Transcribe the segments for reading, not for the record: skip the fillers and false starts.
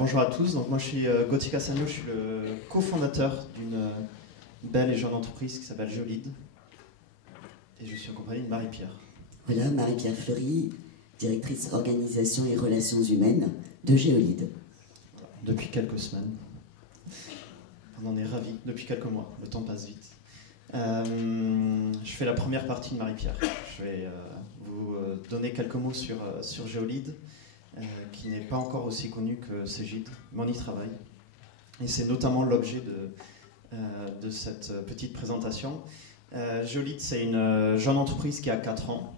Bonjour à tous, donc moi je suis Gauthier Cassagno, je suis le cofondateur d'une belle et jeune entreprise qui s'appelle Géolide. Et je suis accompagné de Marie-Pierre. Voilà, Marie-Pierre Fleury, directrice organisation et relations humaines de Géolide. Voilà, depuis quelques semaines. On en est ravis, depuis quelques mois, le temps passe vite. Je fais la première partie de Marie-Pierre. Je vais vous donner quelques mots sur Géolide, qui n'est pas encore aussi connu que Cégide, mais on y travaille. Et c'est notamment l'objet de cette petite présentation. Géolide, c'est une jeune entreprise qui a 4 ans,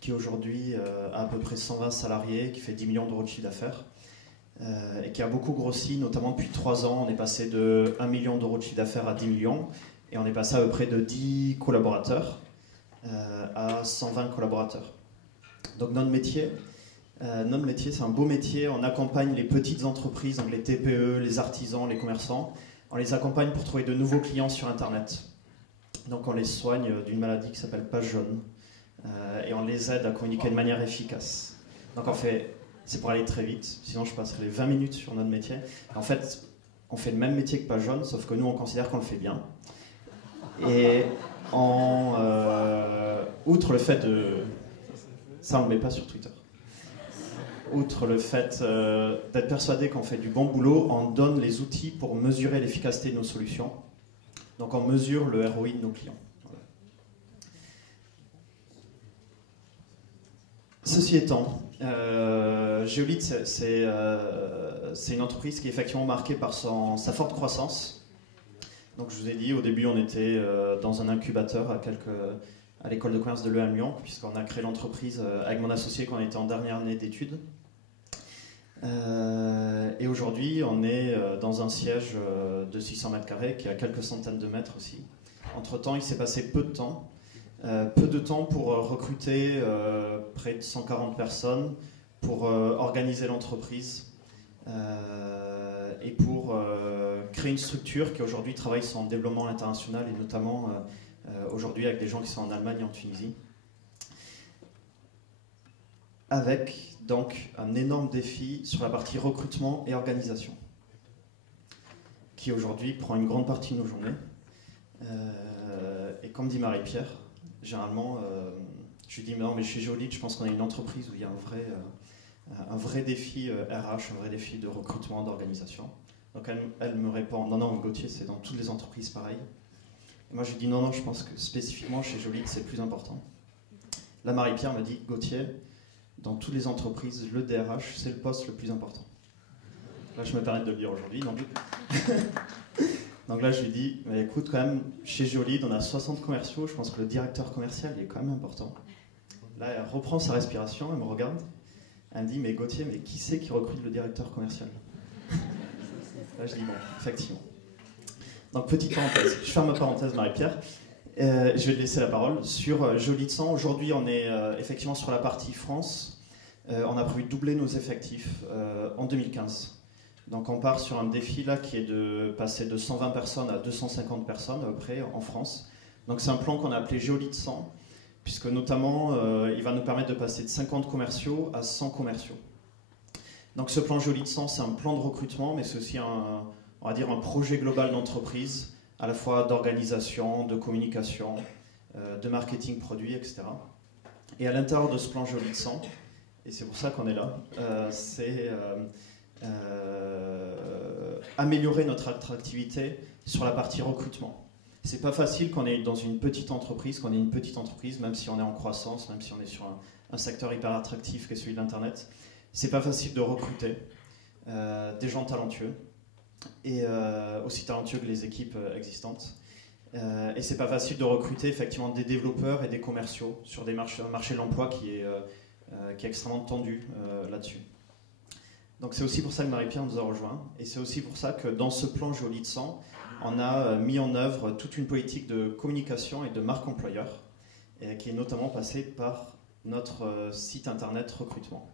qui aujourd'hui a à peu près 120 salariés, qui fait 10 millions d'euros de chiffre d'affaires, et qui a beaucoup grossi, notamment depuis 3 ans. On est passé de 1 million d'euros de chiffre d'affaires à 10 millions, et on est passé à peu près de 10 collaborateurs à 120 collaborateurs. Donc notre métier, c'est un beau métier. On accompagne les petites entreprises, donc les TPE, les artisans, les commerçants. On les accompagne pour trouver de nouveaux clients sur Internet. Donc on les soigne d'une maladie qui s'appelle page jaune. Et on les aide à communiquer de manière efficace. Donc en fait, c'est pour aller très vite, sinon je passerai les 20 minutes sur notre métier. En fait, on fait le même métier que page jaune, sauf que nous on considère qu'on le fait bien. Et outre le fait de... Ça on ne le met pas sur Twitter. Outre le fait d'être persuadé qu'on fait du bon boulot, on donne les outils pour mesurer l'efficacité de nos solutions. Donc on mesure le ROI de nos clients. Voilà. Ceci étant, Géolide, c'est une entreprise qui est effectivement marquée par sa forte croissance. Donc je vous ai dit, au début on était dans un incubateur à l'école de commerce de l'EM Lyon, puisqu'on a créé l'entreprise avec mon associé quand on était en dernière année d'études. Et aujourd'hui, on est dans un siège de 600 mètres carrés qui a quelques centaines de mètres aussi. Entre-temps, il s'est passé peu de temps pour recruter près de 140 personnes, pour organiser l'entreprise et pour créer une structure qui aujourd'hui travaille sur le développement international et notamment aujourd'hui avec des gens qui sont en Allemagne et en Tunisie. Avec donc un énorme défi sur la partie recrutement et organisation, qui aujourd'hui prend une grande partie de nos journées. Et comme dit Marie-Pierre, généralement, je lui dis non, mais chez Géolide, je pense qu'on a une entreprise où il y a un vrai défi RH, un vrai défi de recrutement, d'organisation. Donc elle me répond, non, Gauthier, c'est dans toutes les entreprises pareil. Et moi je lui dis non, je pense que spécifiquement chez Géolide, c'est plus important. Là, Marie-Pierre me dit, Gauthier, dans toutes les entreprises, le DRH, c'est le poste le plus important. Là, je me permets de le dire aujourd'hui. Donc là, je lui dis, mais écoute, quand même, chez Géolide, on a 60 commerciaux, je pense que le directeur commercial, il est quand même important. Là, elle reprend sa respiration, elle me regarde, elle me dit, mais Gauthier, mais qui c'est qui recrute le directeur commercial? Là, je dis, bon, effectivement. Donc, petite parenthèse, je ferme ma parenthèse, Marie-Pierre. Je vais te laisser la parole. Sur Géolide 100, aujourd'hui on est effectivement sur la partie France. On a prévu de doubler nos effectifs en 2015. Donc on part sur un défi là qui est de passer de 120 personnes à 250 personnes à peu près en France. Donc c'est un plan qu'on a appelé Géolide 100, puisque notamment il va nous permettre de passer de 50 commerciaux à 100 commerciaux. Donc ce plan Géolide 100, c'est un plan de recrutement, mais c'est aussi on va dire un projet global d'entreprise, à la fois d'organisation, de communication, de marketing produit, etc. Et à l'intérieur de ce plan Géolide 100, et c'est pour ça qu'on est là, c'est améliorer notre attractivité sur la partie recrutement. C'est pas facile qu'on est dans une petite entreprise, même si on est en croissance, même si on est sur un secteur hyper attractif qui est celui de l'Internet. C'est pas facile de recruter des gens talentueux, et aussi talentueux que les équipes existantes. Et c'est pas facile de recruter effectivement des développeurs et des commerciaux sur un marché de l'emploi qui est extrêmement tendu là-dessus. Donc c'est aussi pour ça que Marie-Pierre nous a rejoints, et c'est aussi pour ça que dans ce plan Géolide 100, on a mis en œuvre toute une politique de communication et de marque employeur, qui est notamment passée par notre site internet recrutement.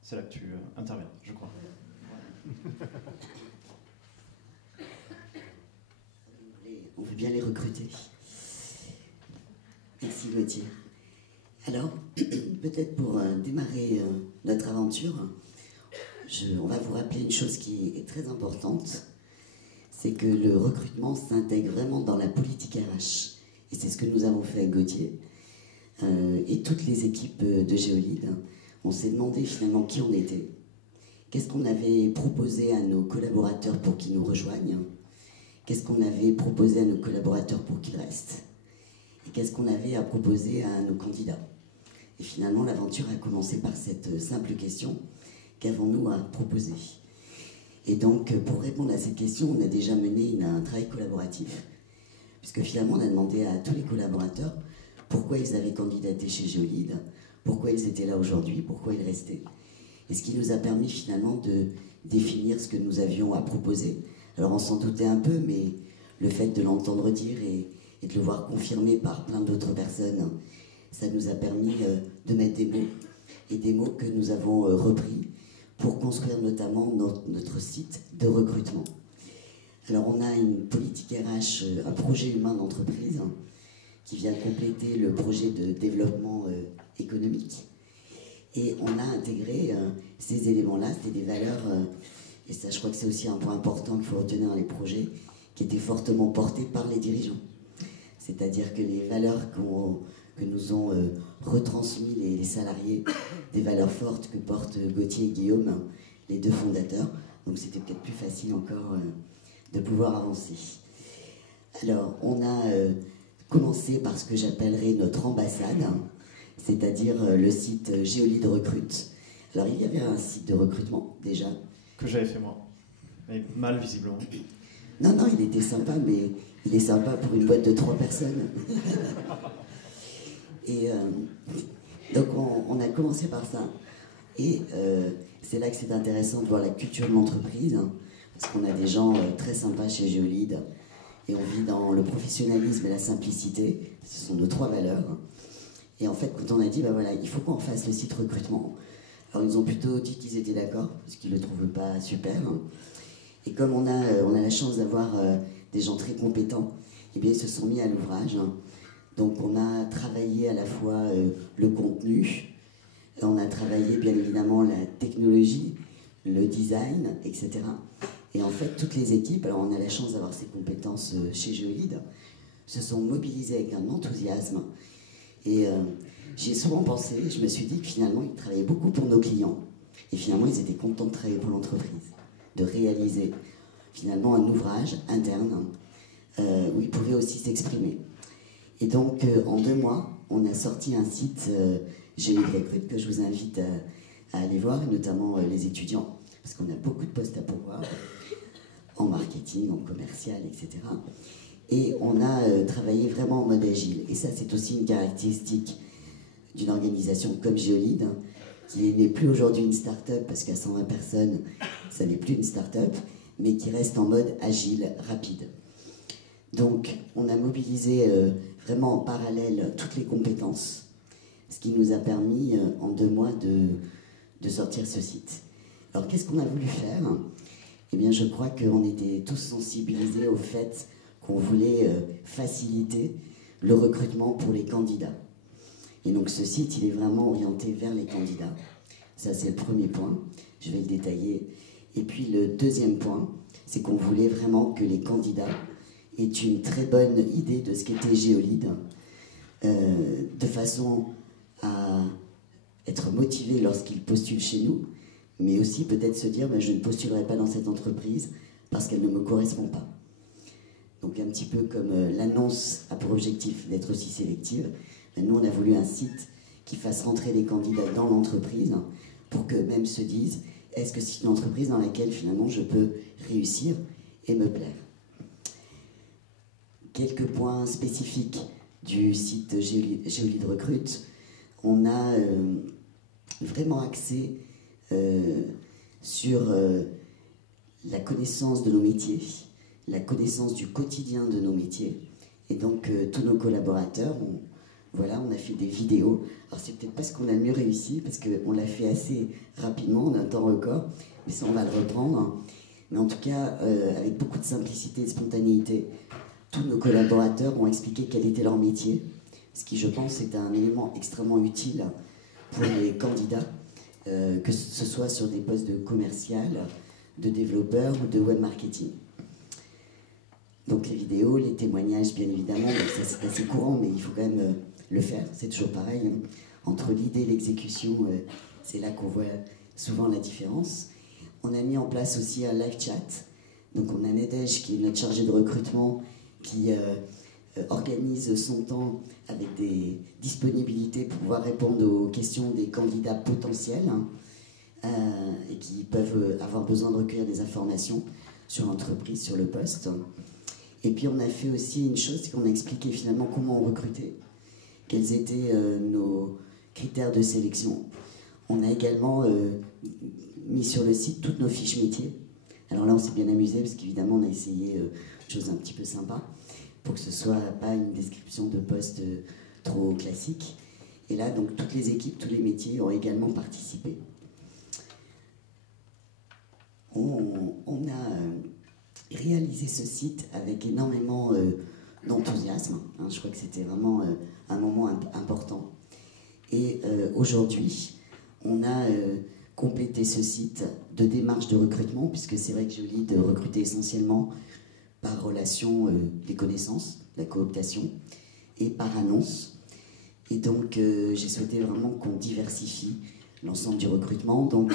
C'est là que tu interviens, je crois. On veut bien les recruter. Merci Gauthier. Alors, peut-être pour démarrer notre aventure, on va vous rappeler une chose qui est très importante, c'est que le recrutement s'intègre vraiment dans la politique RH. Et c'est ce que nous avons fait avec Gauthier. Et toutes les équipes de Géolide, on s'est demandé finalement qui on était, qu'est-ce qu'on avait proposé à nos collaborateurs pour qu'ils nous rejoignent, qu'est-ce qu'on avait proposé à nos collaborateurs pour qu'ils restent, et qu'est-ce qu'on avait à proposer à nos candidats. Et finalement, l'aventure a commencé par cette simple question, qu'avons-nous à proposer? Et donc, pour répondre à cette question, on a déjà mené un travail collaboratif, puisque finalement, on a demandé à tous les collaborateurs pourquoi ils avaient candidaté chez Géolide, pourquoi ils étaient là aujourd'hui, pourquoi ils restaient. Et ce qui nous a permis finalement de définir ce que nous avions à proposer. Alors on s'en doutait un peu, mais le fait de l'entendre dire et de le voir confirmé par plein d'autres personnes, ça nous a permis de mettre des mots, et des mots que nous avons repris pour construire notamment notre site de recrutement. Alors on a une politique RH, un projet humain d'entreprise qui vient compléter le projet de développement économique. Et on a intégré ces éléments-là, c'était des valeurs, et ça je crois que c'est aussi un point important qu'il faut retenir dans les projets, qui étaient fortement portés par les dirigeants. C'est-à-dire que les valeurs que nous ont retransmis les salariés, des valeurs fortes que portent Gauthier et Guillaume, les deux fondateurs, donc c'était peut-être plus facile encore de pouvoir avancer. Alors on a commencé par ce que j'appellerais notre ambassade, c'est-à-dire le site Géolide Recrute. Alors il y avait un site de recrutement déjà. Que j'avais fait moi, mais mal visiblement. Non, il était sympa, mais il est sympa pour une boîte de 3 personnes. Et donc on a commencé par ça. Et c'est là que c'est intéressant de voir la culture de l'entreprise, hein, parce qu'on a des gens très sympas chez Géolide, et on vit dans le professionnalisme et la simplicité. Ce sont nos 3 valeurs. Et en fait, quand on a dit, bah voilà, il faut qu'on fasse le site recrutement, alors ils ont plutôt dit qu'ils étaient d'accord, parce qu'ils ne le trouvent pas super. Et comme on a la chance d'avoir des gens très compétents, eh bien ils se sont mis à l'ouvrage. Donc on a travaillé à la fois le contenu, on a travaillé bien évidemment la technologie, le design, etc. Et en fait, toutes les équipes, alors on a la chance d'avoir ces compétences chez Géolide, se sont mobilisées avec un enthousiasme. Et j'ai souvent pensé, je me suis dit que finalement, ils travaillaient beaucoup pour nos clients. Et finalement, ils étaient contents de travailler pour l'entreprise, de réaliser finalement un ouvrage interne où ils pouvaient aussi s'exprimer. Et donc, en 2 mois, on a sorti un site Géolide Recrute que je vous invite à aller voir, et notamment les étudiants, parce qu'on a beaucoup de postes à pourvoir, en marketing, en commercial, etc. Et on a travaillé vraiment en mode agile. Et ça, c'est aussi une caractéristique d'une organisation comme Géolide, hein, qui n'est plus aujourd'hui une start-up, parce qu'à 120 personnes, ça n'est plus une start-up, mais qui reste en mode agile, rapide. Donc, on a mobilisé vraiment en parallèle toutes les compétences, ce qui nous a permis, en 2 mois, de sortir ce site. Alors, qu'est-ce qu'on a voulu faire? Eh bien, je crois qu'on était tous sensibilisés au fait qu'on voulait faciliter le recrutement pour les candidats. Et donc ce site, il est vraiment orienté vers les candidats. Ça, c'est le premier point. Je vais le détailler. Et puis le deuxième point, c'est qu'on voulait vraiment que les candidats aient une très bonne idée de ce qu'était Géolide, de façon à être motivés lorsqu'ils postulent chez nous, mais aussi peut-être se dire, je ne postulerai pas dans cette entreprise parce qu'elle ne me correspond pas. Donc un petit peu comme l'annonce a pour objectif d'être aussi sélective, nous on a voulu un site qui fasse rentrer les candidats dans l'entreprise pour qu'eux-mêmes se disent, est-ce que c'est une entreprise dans laquelle finalement je peux réussir et me plaire? Quelques points spécifiques du site Géolide Recrute. On a vraiment axé sur la connaissance de nos métiers, la connaissance du quotidien de nos métiers. Et donc, tous nos collaborateurs, on a fait des vidéos. Alors, c'est peut-être pas ce qu'on a le mieux réussi, parce qu'on l'a fait assez rapidement, en un temps record, mais ça, on va le reprendre. Mais en tout cas, avec beaucoup de simplicité et de spontanéité, tous nos collaborateurs ont expliqué quel était leur métier, ce qui, je pense, est un élément extrêmement utile pour les candidats, que ce soit sur des postes de commercial, de développeur ou de web marketing. Donc les vidéos, les témoignages, bien évidemment, ça c'est assez courant, mais il faut quand même le faire, c'est toujours pareil. Hein. Entre l'idée et l'exécution, c'est là qu'on voit souvent la différence. On a mis en place aussi un live chat. Donc on a Nadège qui est notre chargée de recrutement qui organise son temps avec des disponibilités pour pouvoir répondre aux questions des candidats potentiels et qui peuvent avoir besoin de recueillir des informations sur l'entreprise, sur le poste. Et puis on a fait aussi une chose, c'est qu'on a expliqué finalement comment on recrutait, quels étaient nos critères de sélection. On a également mis sur le site toutes nos fiches métiers. Alors là on s'est bien amusé parce qu'évidemment on a essayé une chose un petit peu sympa pour que ce soit pas une description de poste trop classique. Et là donc toutes les équipes, tous les métiers ont également participé. On a réalisé ce site avec énormément d'enthousiasme. Hein, je crois que c'était vraiment un moment important. Et aujourd'hui, on a complété ce site de démarches de recrutement, puisque c'est vrai que Géolide recrutait essentiellement par relation des connaissances, la cooptation, et par annonce. Et donc, j'ai souhaité vraiment qu'on diversifie l'ensemble du recrutement. Donc,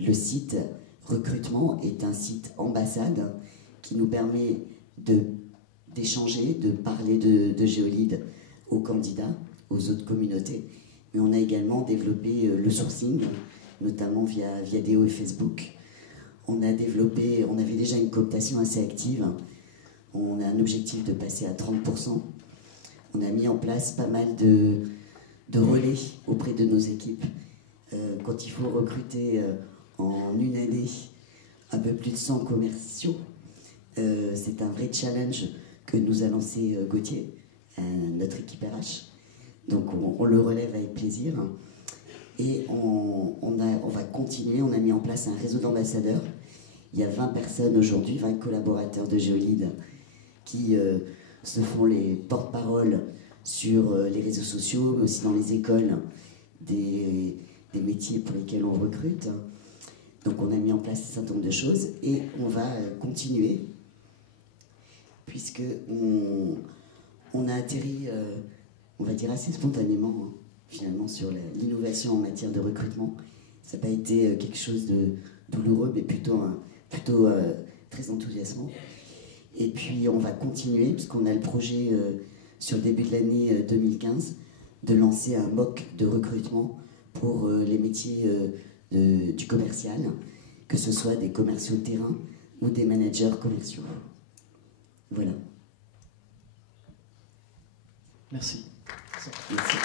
le site recrutement est un site ambassade qui nous permet d'échanger, de parler de Géolide aux candidats, aux autres communautés. Mais on a également développé le sourcing, notamment via Viadeo et Facebook. On avait déjà une cooptation assez active. On a un objectif de passer à 30%. On a mis en place pas mal de relais auprès de nos équipes. Quand il faut recruter en une année un peu plus de 100 commerciaux, c'est un vrai challenge que nous a lancé Gauthier, notre équipe RH. Donc on le relève avec plaisir. Et on va continuer, on a mis en place un réseau d'ambassadeurs. Il y a 20 personnes aujourd'hui, 20 collaborateurs de Géolide qui se font les porte-paroles sur les réseaux sociaux, mais aussi dans les écoles des métiers pour lesquels on recrute. Donc on a mis en place un certain nombre de choses et on va continuer puisque on a atterri, on va dire assez spontanément, hein, finalement, sur l'innovation en matière de recrutement. Ça n'a pas été quelque chose de douloureux, mais plutôt très enthousiasmant. Et puis on va continuer, puisqu'on a le projet sur le début de l'année 2015, de lancer un MOOC de recrutement pour les métiers du commercial, que ce soit des commerciaux de terrain ou des managers commerciaux. Voilà. Merci. Merci.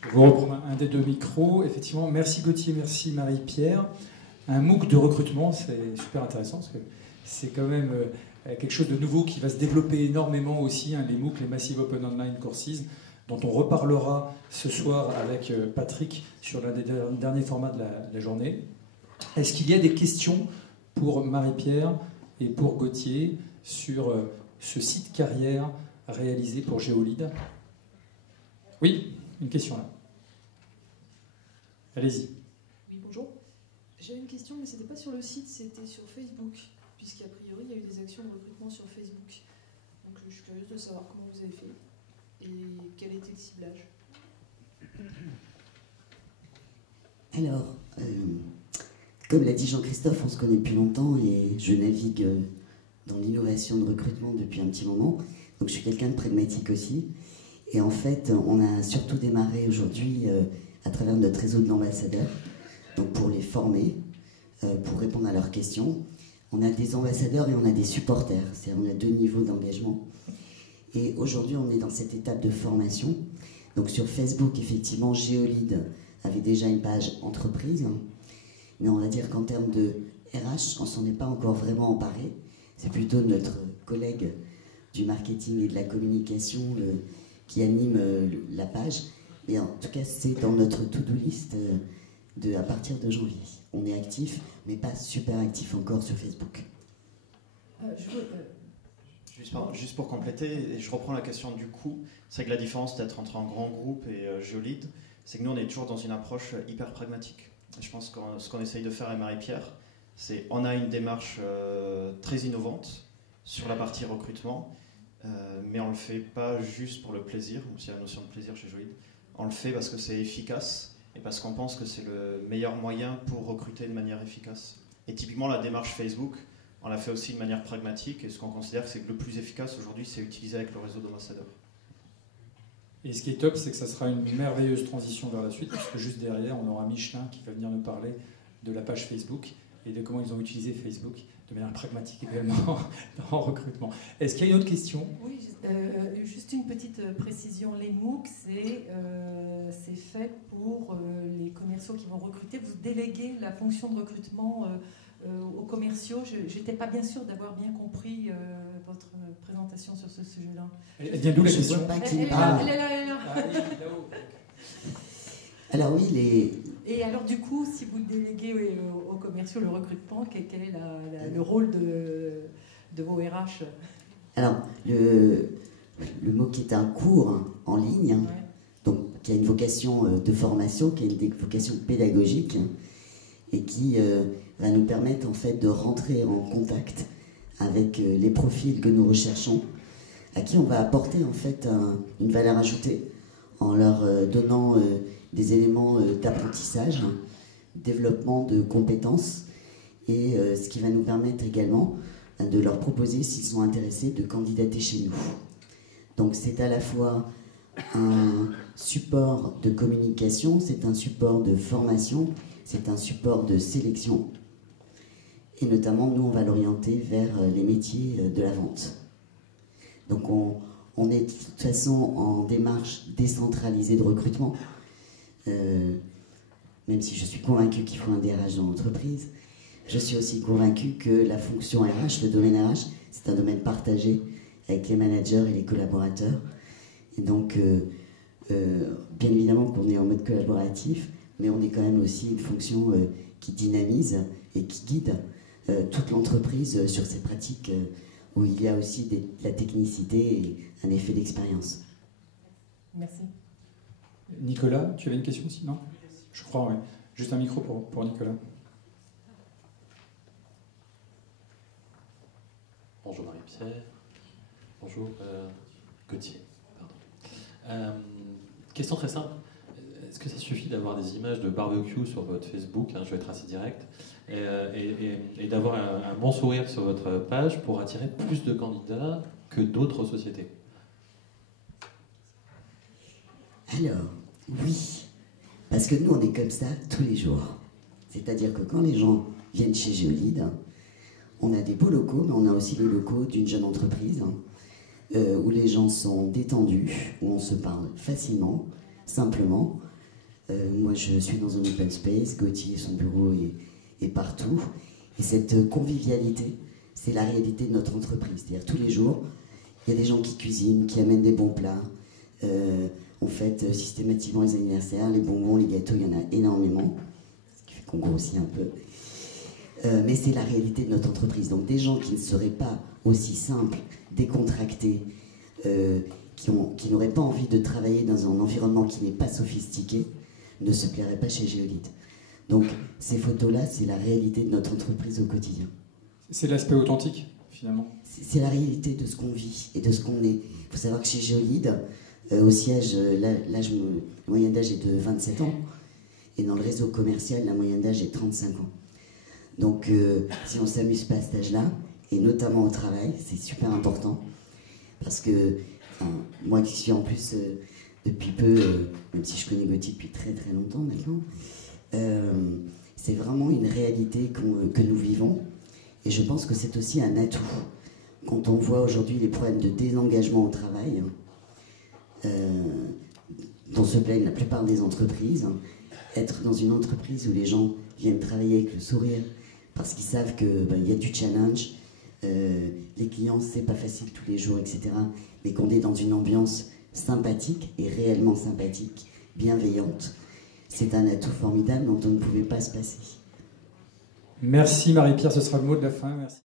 Je vais vous reprendre un des deux micros. Effectivement, merci Gauthier, merci Marie-Pierre. Un MOOC de recrutement, c'est super intéressant parce que c'est quand même quelque chose de nouveau qui va se développer énormément aussi, hein, les MOOC, les Massive Open Online Courses, dont on reparlera ce soir avec Patrick sur l'un des derniers formats de la journée. Est-ce qu'il y a des questions pour Marie-Pierre et pour Gauthier sur ce site carrière réalisé pour Géolide? Oui, une question là. Allez-y. Oui, bonjour. J'avais une question, mais c'était pas sur le site, c'était sur Facebook, puisqu'a priori il y a eu des actions de recrutement sur Facebook. Donc je suis curieuse de savoir comment vous avez fait et quel était le ciblage. Alors, comme l'a dit Jean-Christophe, on se connaît depuis longtemps et je navigue dans l'innovation de recrutement depuis un petit moment. Donc je suis quelqu'un de pragmatique aussi. Et en fait, on a surtout démarré aujourd'hui à travers notre réseau de l'ambassadeur, donc pour les former, pour répondre à leurs questions. On a des ambassadeurs et on a des supporters, c'est-à-dire on a deux niveaux d'engagement. Et aujourd'hui, on est dans cette étape de formation. Donc sur Facebook, effectivement, Géolide avait déjà une page entreprise, mais on va dire qu'en termes de RH, on s'en est pas encore vraiment emparé. C'est plutôt notre collègue du marketing et de la communication qui anime la page. Et en tout cas, c'est dans notre to-do list à partir de janvier. On est actif, mais pas super actif encore sur Facebook. Je Juste pour compléter, et je reprends la question du coût, c'est que la différence d'être entre un grand groupe et Géolide, c'est que nous on est toujours dans une approche hyper pragmatique. Et je pense que ce qu'on essaye de faire avec Marie-Pierre, c'est on a une démarche très innovante sur la partie recrutement, mais on ne le fait pas juste pour le plaisir, ou s'il y a la notion de plaisir chez Géolide, on le fait parce que c'est efficace et parce qu'on pense que c'est le meilleur moyen pour recruter de manière efficace. Et typiquement la démarche Facebook, on l'a fait aussi de manière pragmatique, et ce qu'on considère que c'est le plus efficace aujourd'hui, c'est utiliser avec le réseau d'ambassadeurs. Et ce qui est top, c'est que ça sera une merveilleuse transition vers la suite, parce que juste derrière, on aura Michelin qui va venir nous parler de la page Facebook et de comment ils ont utilisé Facebook de manière pragmatique également en recrutement. Est-ce qu'il y a une autre question? Oui, juste une petite précision. Les MOOC, c'est fait pour les commerciaux qui vont recruter. Vous déléguez la fonction de recrutement aux commerciaux. Je n'étais pas bien sûre d'avoir bien compris votre présentation sur ce sujet-là. Elle vient d'où la question? Elle est là, elle est là. Ah oui, là-haut. Alors oui, Et alors du coup, si vous déléguez aux commerciaux le recrutement, quel est le rôle de vos RH? Alors, le MOOC est un cours en ligne, Ouais. donc, qui a une vocation de formation, qui a une vocation pédagogique, et qui va nous permettre en fait de rentrer en contact avec les profils que nous recherchons, à qui on va apporter en fait une valeur ajoutée en leur donnant des éléments d'apprentissage, développement de compétences, et ce qui va nous permettre également de leur proposer, s'ils sont intéressés, de candidater chez nous. Donc c'est à la fois un support de communication, c'est un support de formation, c'est un support de sélection. Et notamment, nous, on va l'orienter vers les métiers de la vente. Donc on est de toute façon en démarche décentralisée de recrutement, même si je suis convaincue qu'il faut un DRH dans l'entreprise. Je suis aussi convaincue que la fonction RH, le domaine RH, c'est un domaine partagé avec les managers et les collaborateurs. Et donc, bien évidemment qu'on est en mode collaboratif, mais on est quand même aussi une fonction qui dynamise et qui guide toute l'entreprise sur ces pratiques où il y a aussi de la technicité et un effet d'expérience. Merci. Nicolas, tu avais une question aussi, non? Je crois, oui. Juste un micro pour Nicolas. Bonjour Marie-Pierre. Bonjour Gauthier. Pardon. Question très simple. Est-ce que ça suffit d'avoir des images de barbecue sur votre Facebook, hein, je vais être assez direct, et d'avoir un bon sourire sur votre page pour attirer plus de candidats que d'autres sociétés? Alors, oui, parce que nous, on est comme ça tous les jours. C'est-à-dire que quand les gens viennent chez Géolide, on a des beaux locaux, mais on a aussi les locaux d'une jeune entreprise, où les gens sont détendus, où on se parle facilement, simplement. Moi, je suis dans un open space, Gauthier, son bureau est partout. Et cette convivialité, c'est la réalité de notre entreprise. C'est-à-dire tous les jours, il y a des gens qui cuisinent, qui amènent des bons plats. On fête systématiquement les anniversaires, les bonbons, les gâteaux, il y en a énormément, ce qui fait qu'on grossit un peu. Mais c'est la réalité de notre entreprise. Donc des gens qui ne seraient pas aussi simples, décontractés, qui n'auraient pas envie de travailler dans un environnement qui n'est pas sophistiqué, ne se plairaient pas chez Géolide. Donc ces photos-là, c'est la réalité de notre entreprise au quotidien. C'est l'aspect authentique, finalement. C'est la réalité de ce qu'on vit et de ce qu'on est. Il faut savoir que chez Géolide, au siège, le moyen d'âge est de 27 ans, et dans le réseau commercial, la moyenne d'âge est 35 ans. Donc si on ne s'amuse pas à cet âge-là, et notamment au travail, c'est super important, parce que moi qui suis en plus depuis peu, même si je connais Gauthier depuis très très longtemps maintenant, c'est vraiment une réalité que nous vivons, et je pense que c'est aussi un atout. Quand on voit aujourd'hui les problèmes de désengagement au travail, dont se plaignent la plupart des entreprises, être dans une entreprise où les gens viennent travailler avec le sourire parce qu'ils savent qu'il y a du challenge, les clients c'est pas facile tous les jours, etc. Mais qu'on est dans une ambiance sympathique et réellement sympathique, bienveillante, c'est un atout formidable dont on ne pouvait pas se passer. Merci Marie-Pierre, ce sera le mot de la fin. Merci.